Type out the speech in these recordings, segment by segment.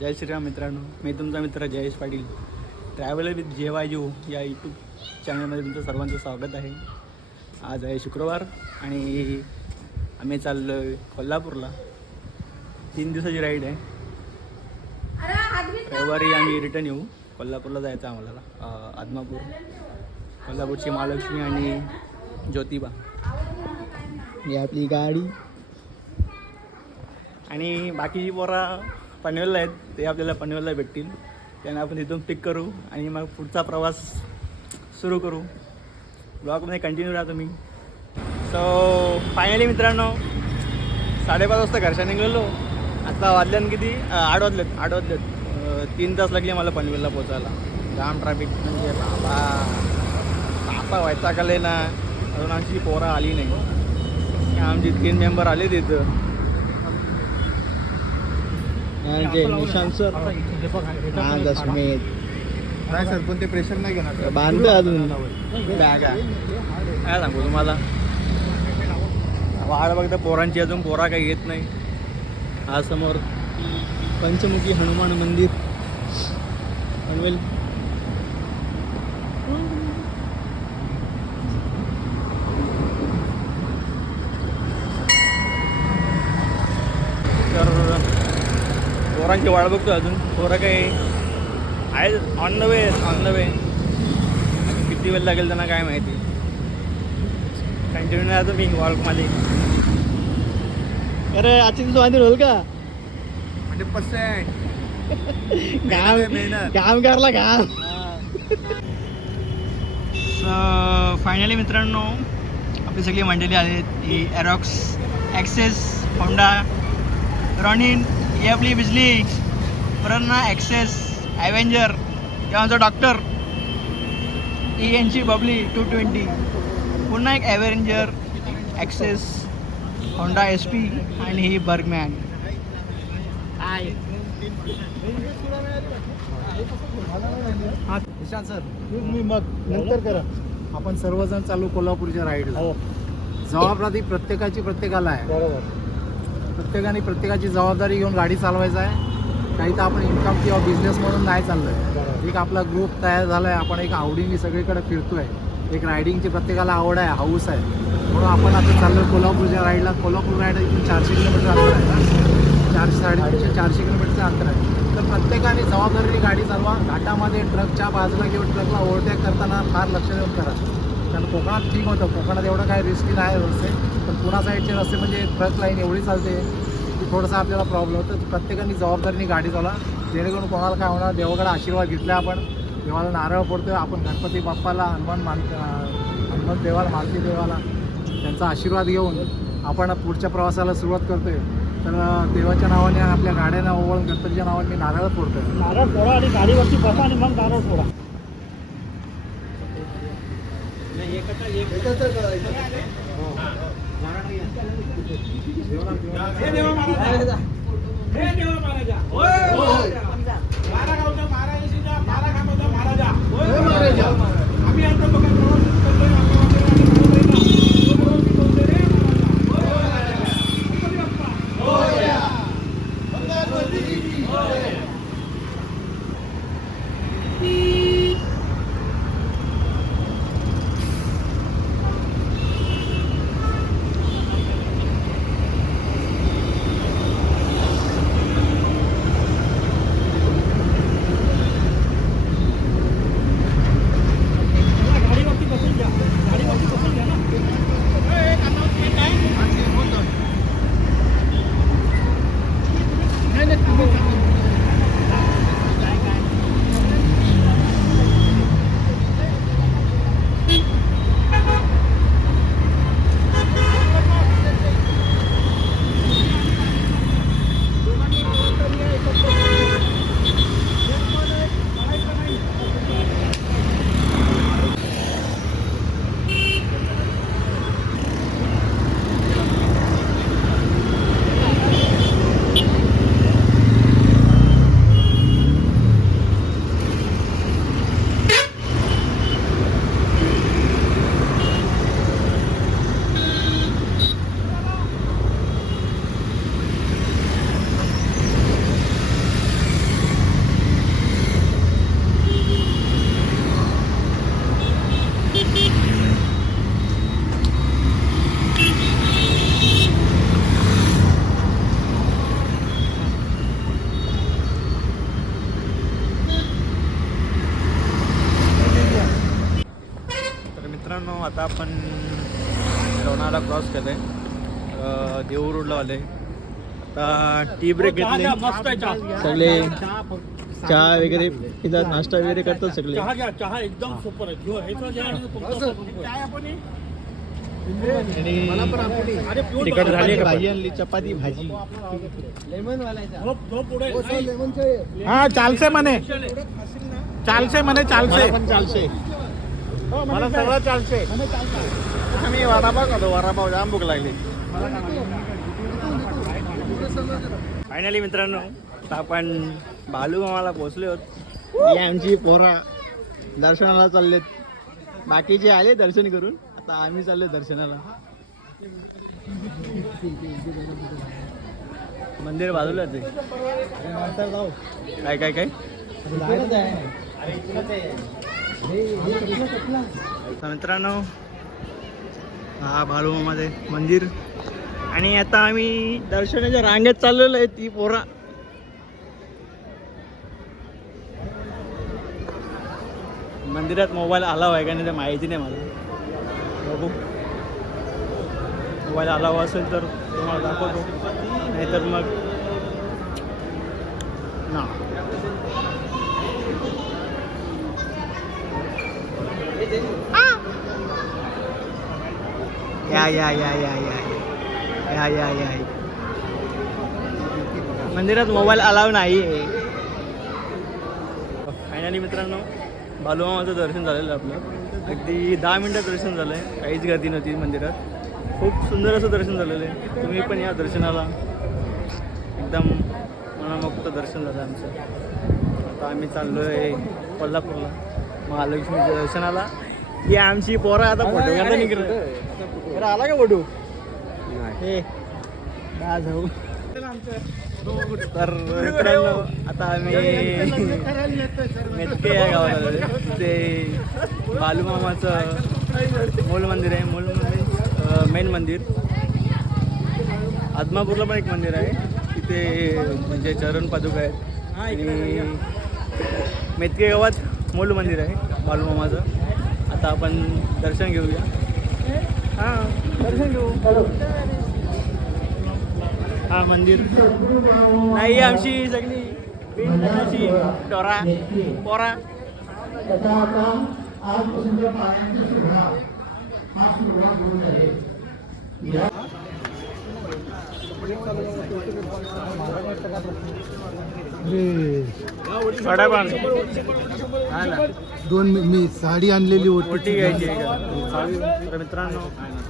जय श्रीराम मित्रांनो, मी तुमचा मित्र Jayesh Patil. Travel with JYU या यूट्यूब चॅनलमध्ये तुमचं सर्वांचं स्वागत आहे. आज आहे शुक्रवार आणि आम्ही चाललो आहे कोल्हापूरला. 3 दिवसाची राईड आहे. रविवारी आम्ही रिटर्न येऊ. कोल्हापूरला जायचं आम्हाला. आदमापूर, कोल्हापूरची महालक्ष्मी आणि ज्योतिबा ही आपली गाडी. आणि बाकीची पोरा पनवेलला आहेत, ते आपल्याला पनवेलला भेटतील. त्यांना आपण तिथून पिक करू आणि मग पुढचा प्रवास सुरू करू. ब्लॉगमध्ये कंटिन्यू राहा तुम्ही. सो फायनली मित्रांनो 5:30 वाजता घरच्या निघालो. आता वाजल्यानं किती 8 वाजलेत. 3 तास लागले मला पनवेलला पोचायला. जाम ट्रॅफिक म्हणजे बाबा असा व्हायचा का ना. अजून आमची पोरा आली नाही. आमची 3 मेंबर आले तिथं. निशांत सर, स्मित नाही सर, पण ते प्रेशर नाही घेणार. बांधतो अजून बॅग काय सांगू तुम्हाला. वाढ बघता पोरांची, अजून पोरा काही येत नाही. हा समोर पंचमुखी हनुमान मंदिर पनवेल. तर पोरांची वाट बघतो अजून. पोरं काही आहे ऑन द वे. किती वेळ लागेल त्यांना काय माहिती. कंटिन्यू नाही आता मी वॉल्कमध्ये. अरे आजची दिवस बांधून होईल का म्हणजे 100% काम करला काम. फायनली मित्रांनो आपली सगळी मंडळी आहेत. ही एरॉक्स, ॲक्सेस, होंडा, रॉनिन, ही आपली बिजली, परन्ना, ॲक्सेस, ॲव्हेंजर, किंवा आमचा डॉक्टर, ही यांची बबली 220, पुन्हा एक ॲव्हेंजर, ॲक्सेस, होंडा SP आणि ही बर्गमॅन. हाय निशांत सर, तुम्ही मग नंतर करा. आपण सर्वजण चालू कोल्हापूरच्या राईडला. जबाबदारी प्रत्येकाला आहे. बरोबर. प्रत्येकाने प्रत्येकाची जबाबदारी घेऊन गाडी चालवायचं आहे. काही तर आपण इन्कम किंवा बिझनेस म्हणून नाही चाललोय. एक आपला ग्रुप तयार झाला आहे. आपण एक आवडीने सगळीकडे फिरतोय. एक रायडिंगची प्रत्येकाला आवड आहे, हाऊस आहे. म्हणून आपण आता चाललोय कोल्हापूरच्या राईडला. कोल्हापूर राईड इथून 400 किलोमीटर अंतर आहे ना. 400 किलोमीटरचं अंतर आहे. तर प्रत्येकाने जबाबदारीने गाडी चालवा. घाटामध्ये ट्रकच्या बाजूला किंवा ट्रकला ओव्हरटेक करताना फार लक्ष देऊन करा. कारण कोकणात ठीक होतं. कोकणात एवढं काय रिस्की नाही रस्ते. पण पुणा साईडचे रस्ते म्हणजे ट्रक लाईन एवढी चालते की थोडंसं आपल्याला प्रॉब्लेम होतं. प्रत्येकाने जबाबदारीने गाडी चालवा, जेणेकरून कोणाला काय होणार. देवाकडे आशीर्वाद घेतला. आपण देवाला नारळ फोडतोय. आपण गणपती बाप्पाला, हनुमान देवाला, मालती देवाला त्यांचा आशीर्वाद घेऊन आपण पुढच्या प्रवासाला सुरुवात करतोय. तर देवाच्या नावाने, आपल्या गाड्यांना ओवळून गणपतीच्या नावाने मी नारळ फोडतोय. नारळ फोडा आणि गाडीवरती बसा आणि मग नारळ फोडा. आता आपण लोणावळा क्रॉस केलं आहे, देऊळ रोडला आले. आता टी ब्रेक घेतले, सगळे चहा वगैरे इथं नाश्ता वगैरे करतात सगळे. चहा एकदम सुपर तिकट झाली भाजी आणली, चपाती भाजी. हा चालसे म्हणे, चालसे म्हणे, चालसे पण चालશે. मला सगळं चालसे. आम्ही वडापाव खातो, वडापाव जाम भूक लागली. फायनली मित्रांनो आता आपण बालूमामाला पोहोचले आहोत. ही आमची पोरा दर्शनाला चाललेत, बाकीचे आले दर्शन करून, आता आम्ही चाललो दर्शनाला. मंदिर बाजूलाच आहे. काय काय काय तर मित्रांनो हा बालूमामाचे मंदिर. आणि आता आम्ही दर्शनाच्या रांगेत चाललेलो आहे. ती पोरा मंदिरात मोबाईल अलाव आहे का नाही ते माहिती नाही मला, बघू. मोबाईल अलाव असेल तर तुम्हाला दाखवतो, नाहीतर मग ना. या या या या या या या या मंदिरात मोबाईल अलाव नाही आहे. फायनली मित्रांनो बालूमामाचं दर्शन झालेलं आहे आपलं. अगदी 10 मिनटात दर्शन झालं आहे, काहीच गर्दी नव्हती मंदिरात. खूप सुंदर असं दर्शन झालेलं आहे. तुम्ही पण या दर्शनाला, एकदम मनामुक्त दर्शन झालं आमचं. आता आम्ही चाललो आहे कोल्हापूरला महालक्ष्मीच्या दर्शनाला. ही आमची पोरं आता फोटो काढता निघत. आला का फोटो? हे जाऊ. तर मित्रांनो आता आम्ही मेतके या गावात आलो आहे. तिथे बालूमामाचं मूल मंदिर आहे. मूल मंदिर मेन मंदिर. आदमापूरला पण एक मंदिर आहे, तिथे म्हणजे चरण पादुका आहेत. आणि मेतके गावात मूल मंदिर आहे बालूमामाचं. आता आपण दर्शन घेऊया. हां दर्शन घेऊ. हा मंदिर नाही, आमची सगळी अशी डोरा पोरा. दोन मी साडी आणलेली ओटी घ्यायची आहे का? तर मित्रांनो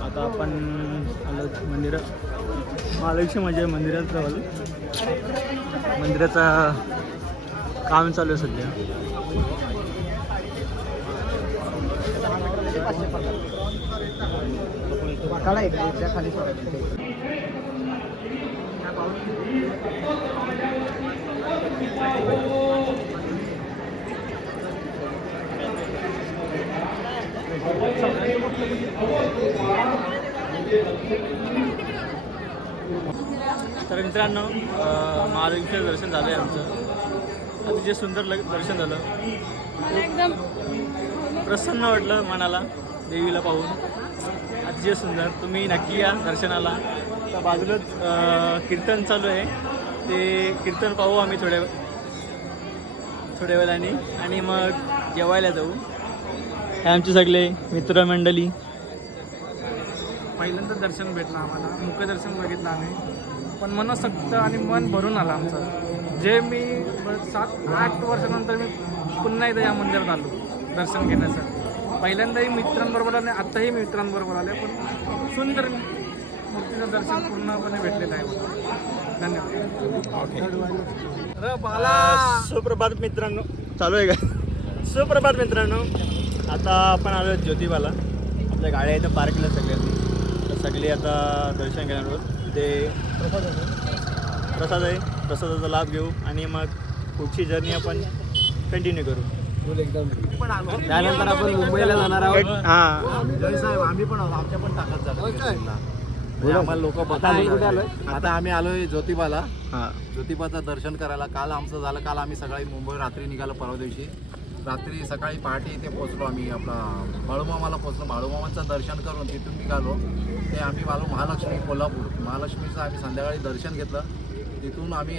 आता आपण आलो मंदिरात. महालक्ष्मी म्हणजे मंदिरात जाऊ. मंदिराचा काम चालू आहे सध्या. खाली तर मित्रांनो महालक्ष्मीचं दर्शन झालं आहे आमचं. अतिशय सुंदर दर्शन झालं. एकदम प्रसन्न वाटलं मनाला देवीला पाहून. अतिशय सुंदर. तुम्ही नक्की या दर्शनाला. तर बाजूलाच कीर्तन चालू आहे, ते कीर्तन पाहू आम्ही थोड्या वेळाने आणि मग जेवायला जाऊ. हे आमचे सगळे मित्रमंडळी. पहिल्यांदा दर्शन भेटलं आम्हाला, मुखदर्शन बघितलं आम्ही, पण मनसक्त आणि मन भरून आलं आमचं. जे मी 7-8 वर्षानंतर मी पुन्हा एकदा या मंदिरात आलो दर्शन घेण्यासाठी. पहिल्यांदाही मित्रांबरोबर आले, आत्ताही मित्रांबरोबर आले, पण सुंदर मूर्तीचं दर्शन पूर्णपणे भेटलेलं आहे. धन्यवाद. सुप्रभात मित्रांनो. चालू आहे का? सुप्रभात मित्रांनो. आता आपण आलो ज्योतिबाला. आपल्या गाड्या इथं पार्क केल्या सगळ्यांनी. तर सगळे आता दर्शन घेणार आहोत. तिथे प्रसाद आहे, प्रसादाचा लाभ घेऊ आणि मग पुढची जर्नी आपण कंटिन्यू करू. त्यानंतर आपण मुंबईला जाणार आहोत. हां जय साहेब, आम्ही पण आमच्या पण ताकद जातो. आम्हाला लोक बघतात. आता आम्ही आलोय ज्योतिबाला. हां ज्योतिबाचं दर्शन करायला. काल आमचं झालं, काल आम्ही सकाळी मुंबई रात्री निघालो परवा दिवशी. रात्री सकाळी पहाटे इथे पोचलो आम्ही. आपला बाळूमामाला पोचलो. बाळूमामाचं दर्शन करून तिथून निघालो. ते आम्ही महालक्ष्मी कोल्हापूर महालक्ष्मीचं आम्ही संध्याकाळी दर्शन घेतलं. तिथून आम्ही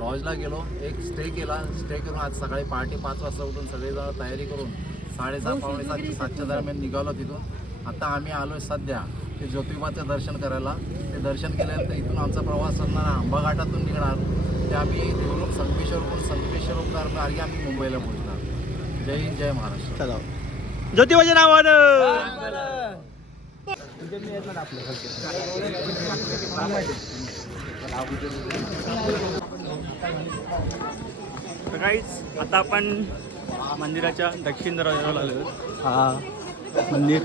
लॉजला गेलो. एक स्टे केला. स्टे करून आज सकाळी पहाटे 5 वाजता उठून सगळेजण तयारी करून 6:30 पावणे 7च्या दरम्यान निघालो तिथून. आता आम्ही आलो आहे सध्या ते ज्योतिबाचं दर्शन करायला. ते दर्शन केल्यानंतर इथून आमचा प्रवास असणार आंबाघाटातून निघणार. ते आम्ही देवलोक संगमेश्वर मार्गे आम्ही मुंबईला पोहोचणार. जय हिंद, जय महाराष्ट्र. चला ज्योतिबाच्या नावानं. काहीच आता आपण मंदिराच्या दक्षिण दरवाजावर आलो. हा मंदिर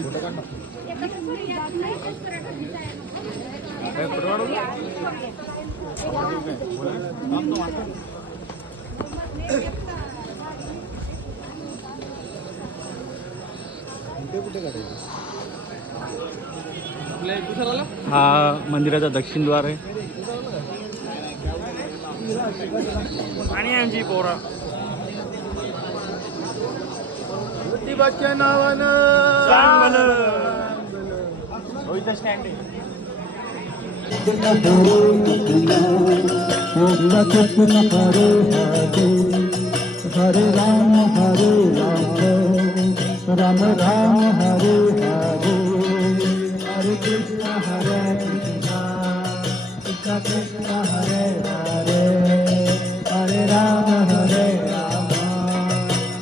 हा मंदिराचा दक्षिण द्वार आहे. आणि आमची पोरा ज्योतिबाच्या नावानं स्टँड आहे. हरे राम राम राम हरे हरे हरे कृष्ण कृष्ण कृष्ण हरे हरे हरे राम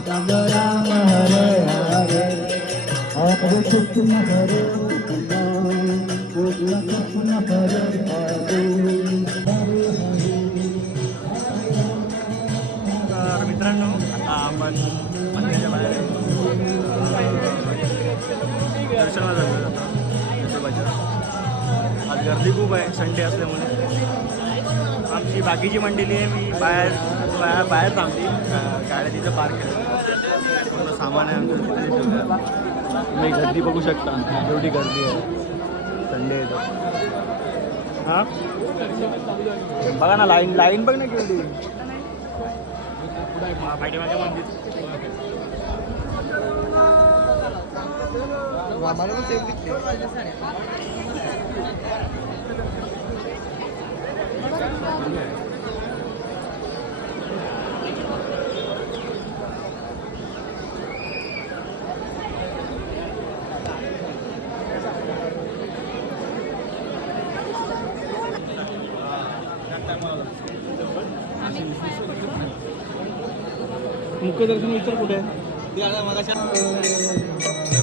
राम राम हरे हरे हरे कृष्ण हरे कृष्ण हरे हरे. तर मित्रांनो आता आपण मंदिराच्या बाहेर दर्शनाला जातो ज्योतिबाच्या. आज गर्दी खूप आहे संडे असल्यामुळे. आमची बाकीची मंडळी आहे मी बाहेर थांबली. गाड्या तिथं पार्क केलं. थोडं सामान आहे आमचं तिथे ठेवलं. तुम्ही गर्दी बघू शकता एवढी गर्दी आहे संडे आहे तर. हां बघा ना लाईन बघ ना केवढी. पाठीमागे मंदिर मुख्य दर्शन विचार कुठे आहे.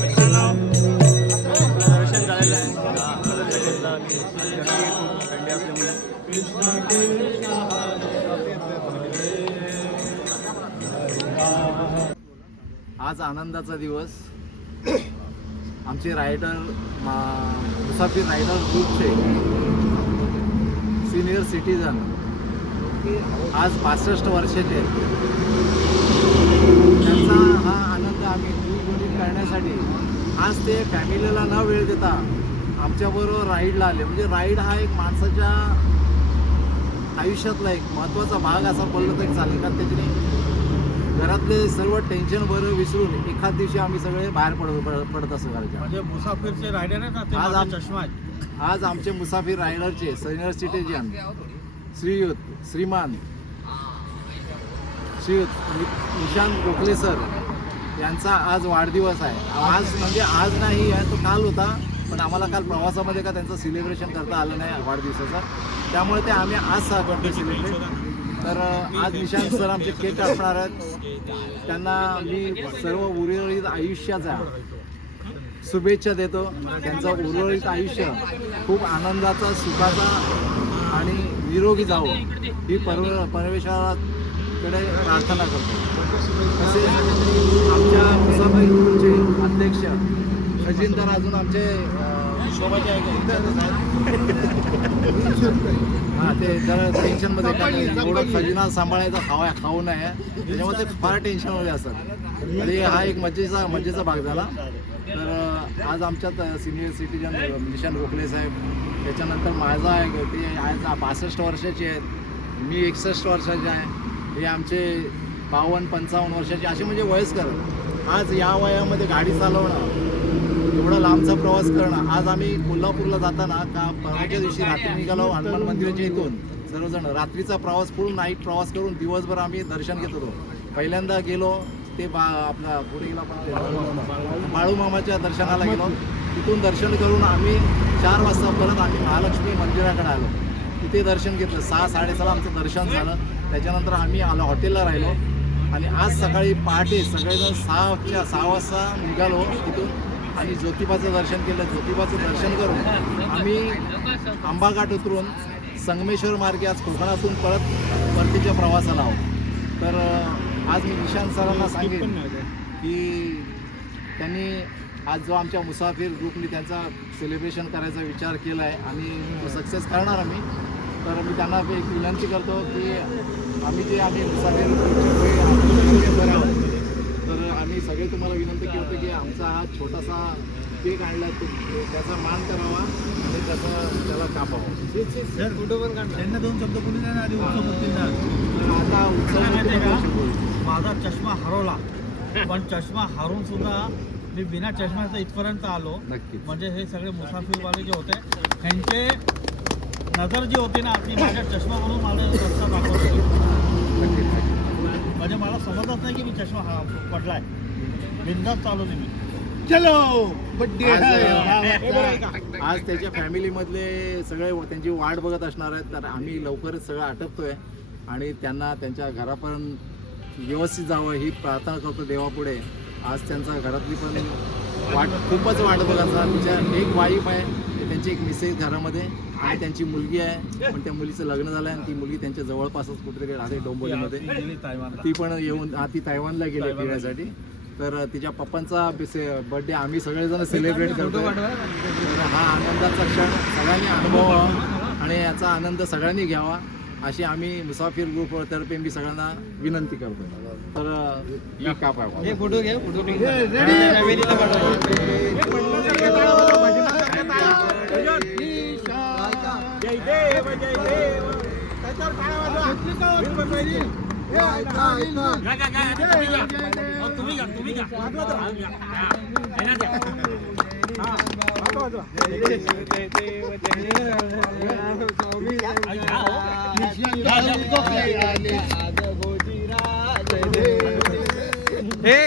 मित्रांनो आपलं दर्शन झालेलं आहे. दर्शन घेतलं संडे असल्यामुळे. आज आनंदाचा दिवस. आमचे रायडर मुसाफिर रायडर ग्रुपचे सिनियर सिटीजन आज 65 वर्षाचे आहेत. त्यांचा हा आनंद आम्ही द्विगुणित करण्यासाठी आज ते फॅमिलीला न वेळ देता आमच्याबरोबर राईडला आले. म्हणजे राईड हा एक माणसाच्या आयुष्यातला एक महत्त्वाचा भाग असा बोललं तरी चालेल. कारण त्याच्याने घरातले सर्व टेन्शन बरं विसरून एखाद दिवशी आम्ही सगळे बाहेर पडत असं करायचं. म्हणजे मुसाफिरचे रायडर आज चष्मा आज आमचे मुसाफिर रायडरचे सिनियर सिटीजन श्रीमान निशांत गोखले सर यांचा आज वाढदिवस आहे. आज म्हणजे आज नाही आहे, तो काल होता. पण आम्हाला काल प्रवासामध्ये का त्यांचं सेलिब्रेशन करता आलं नाही वाढदिवसाचं. त्यामुळे ते आम्ही आज करतो सेलिब्रेट. तर आज निशांत सर आमचे केक कापणार आहेत. त्यांना मी सर्व उर्वरित आयुष्याचा शुभेच्छा देतो. त्यांचं उर्वरित आयुष्य खूप आनंदाचा, सुखाचा आणि निरोगी जावं ही परमेश्वराकडे प्रार्थना करतो. तसेच आमच्या मुसाफिर ग्रुपचे अध्यक्ष खजिनदार अजून आमचे शोभाचे हां ते जरा टेन्शनमध्ये एवढं खजिना सांभाळायचा खाऊ नये त्याच्यामुळे ते फार टेन्शनमध्ये असतात. आणि हा एक मजेचा भाग झाला. तर आज आमच्यात सिनियर सिटीजन निशांत गोखले साहेब, त्याच्यानंतर माझा आहे ते आज 62 वर्षाचे आहेत, मी 61 वर्षाचे आहे. हे आमचे 52-55 वर्षाचे असे म्हणजे वयस्कर आज या वयामध्ये गाडी चालवणं, एवढा लांबचा प्रवास करणं. आज आम्ही कोल्हापूरला जाताना परवाच्या दिवशी रात्री निघालो हनुमान मंदिराच्या इथून सर्वजण. रात्रीचा प्रवास फुल नाईट प्रवास करून दिवसभर आम्ही दर्शन घेत होतो. पहिल्यांदा गेलो ते आपला पुढे गेला बाळूमामाच्या दर्शनाला गेलो. तिथून दर्शन करून आम्ही 4 वाजता परत आम्ही महालक्ष्मी मंदिराकडे आलो. तिथे दर्शन घेतलं. 6-6:30 आमचं दर्शन झालं. त्याच्यानंतर आम्ही आलो हॉटेलला राहिलो आणि आज सकाळी पहाटे सगळेजण 6 वाजता निघालो तिथून आणि ज्योतिबाचं दर्शन केलं. ज्योतिबाचं दर्शन करून आम्ही आंबाघाट उतरून संगमेश्वर मार्गे आज कोकणातून परतीच्या प्रवासाला आहोत. तर आज मी निशांत सरांना सांगेन की त्यांनी आज जो आमच्या मुसाफिर ग्रुपनी त्यांचा सेलिब्रेशन करायचा विचार केला आहे आणि तो सक्सेस करणार आम्ही. तर मी त्यांना एक विनंती करतो की आम्ही मुसाफिर ग्रुपचे आहोत. तर आम्ही सगळे तुम्हाला विनंती करतो की आमचा हा छोटासा केक आणला त्याचा मान करावा आणि त्याला कापावं. त्यांना 2 शब्द बोलून द्या ना आधी उत्सव होतील. आता उत्सव माझा चष्मा हरवला पण चष्मा हरून सुद्धा मी बिना चष्म्याचा इथपर्यंत आलो. नक्कीच. म्हणजे हे सगळे मुसाफिरवाले जे होते त्यांचे नजर जी होती ना आपली माझ्या चष्मा म्हणून मला रस्ता दाखवत होती. म्हणजे मला समजत नाही की मी चष्मा पडलाय. बिंदास चालू नाही मी. आज त्याच्या फॅमिलीमधले सगळे त्यांची वाट बघत असणार आहेत. तर आम्ही लवकरच सगळं आटपतोय आणि त्यांना त्यांच्या घरापर्यंत व्यवस्थित जावं ही प्रार्थना करतो देवापुढे. आज त्यांचा घरातली पण खूपच वाट बघत असणार. तिच्या एक वाईफ आहे, त्यांची एक मिसेस घरामध्ये आणि त्यांची मुलगी आहे. पण त्या मुलीचं लग्न झालं आहे आणि ती मुलगी त्यांच्या जवळपासच कुठेतरी राहते डोंबिवलीमध्ये. ती पण येऊन ती तायवानला गेली फिरण्यासाठी. तर तिच्या पप्पांचा बर्थडे आम्ही सगळेजण सेलिब्रेट करतो. तर हा आनंदाचा क्षण सगळ्यांनी अनुभवावा आणि याचा आनंद सगळ्यांनी घ्यावा अशी आम्ही मुसाफिर ग्रुपतर्फे मी सगळ्यांना विनंती करतो. तर कापावा. फोटो घ्या.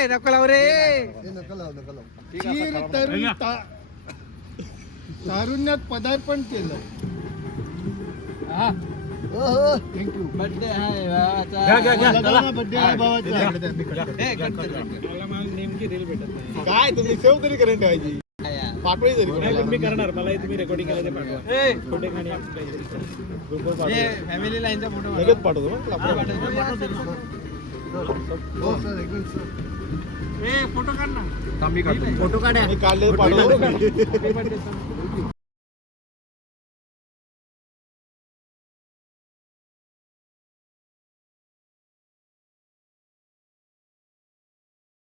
नको लाव रे. तारुण्यात पदार्पण केलं. थँक्यू. बर्थडे आहे नेमकी रील भेटत नाही. काय तुम्ही सेव्ह तरी करून ठेवायची पाठवायची तरी मी करणार. मला तुम्ही रेकॉर्डिंग केलं ते पाठवा. फॅमिली लाईनचा फोटो लगेच पाठवतो फोटो काढ ना. फोटो काढा. काढले पाठवतो.